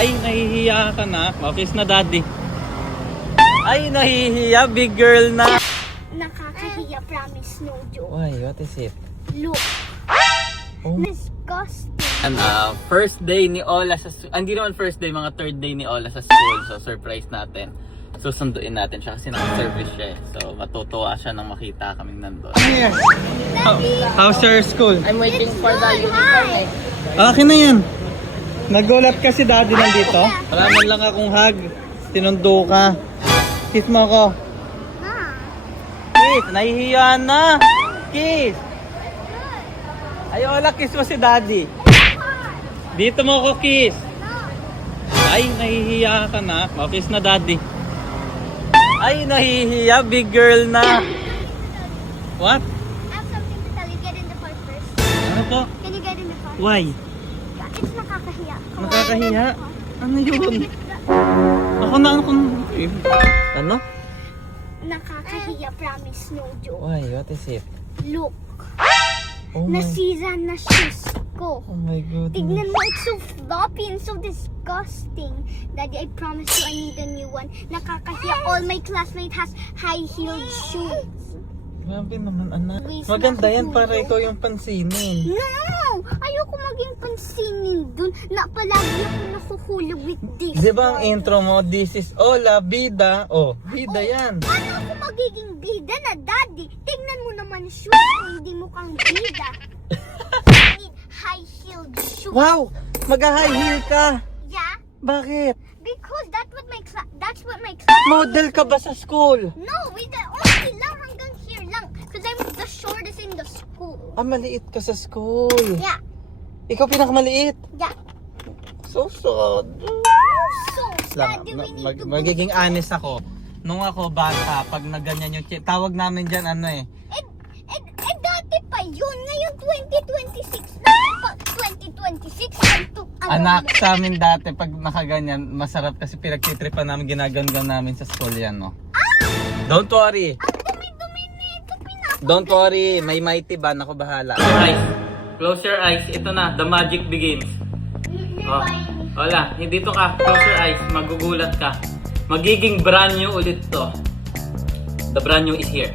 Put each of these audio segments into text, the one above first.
Ay, nahihiya ka na. Office na, daddy. Ay, nahihiya. Big girl na. Nakakahiya, promise, no joke. Why? What is it? Look. Oh. Disgusting. And first day ni Ola sa hindi naman first day, mga third day ni Ola sa school. So surprise natin. Susunduin natin siya kasi naka-service siya. So matutuwa siya nang makita kaming nandun. How's your school? I'm waiting for the uniform eh. Akin na yan. Nagulat kasi daddy nandito. Wala man lang akong hug. Sinundo ka. Kiss mo ako. Kiss, nahihiya na. Kiss. Ay, Ola, kiss mo si daddy. Dito mo ako kiss. Ay, nahihiya ka na. Kiss na, daddy. Ay, nahihiya. Big girl na. What? I have something to tell you. Get in the car first. Ano po? Can you get in the car? Why? It's nakakahiya. Come on. Nakakahiya? Ano yun? Ako na ako. Ano? Nakakahiya, promise, no joke. Why? What is it? Look. Oh my, Nasira na shoes ko. oh my goodness. Tignan mo, it's so floppy and so disgusting. Daddy, I promise you I need a new one. Nakakahiya. All my classmates has high-heeled shoes. Grabe naman, anak. Please, Maganda yan nakatulog. para ikaw yung pansinin. No! Ayoko maging pansinin dun na palagi ako nakuhulog with this. Di ba ang one. intro mo, this is Ola, bida. Oh, bida yan. Paano ako magiging bida na, Daddy? Tignan mo naman shoes ko, hindi mo kang bida. I need high-heeled shoes. Wow! Mag-high heel ka. Yeah? Bakit? Because that's what my class. Model ka ba sa school? No, with the only lang hanggang here lang. Because I'm the shortest in the school. Ah, maliit ka sa school. Yeah. Ikaw pinakamaliit. Yeah. So sad. So, Lang, Daddy, we need to go. magiging honest ako. Nung ako bata, pag naganyan yung tawag namin dyan ano eh. Dati pa yun. Ngayon, 2026 na. Pa, 2026. Anak sa amin dati, pag nakaganyan, masarap kasi pinagtitripan namin, ginagangan namin sa school yan, no? Don't worry. Ang dumi-dumi nito, Don't worry, may mighty ban, ako bahala. Close your eyes. Close your eyes. Ito na, the magic begins. Oh. Wala, dito ka. Close your eyes. Magugulat ka. Magiging brand new ulit to. The brand new is here.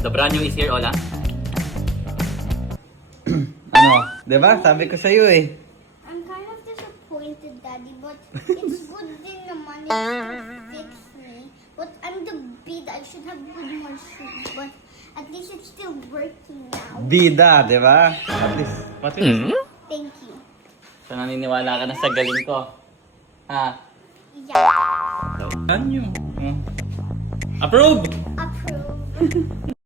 The brand new is here, Ola. Ano? Diba? Sabi ko sa'yo eh. I'm kind of disappointed, Daddy, but it's good din naman to fix me. But I'm the bid. I should have good more shoes, but at least it's still working now. Bida, diba? At least. What is Thank you. So naniniwala ka na sa galing ko. Ha? Yeah. So, brand new. Approve! Approve.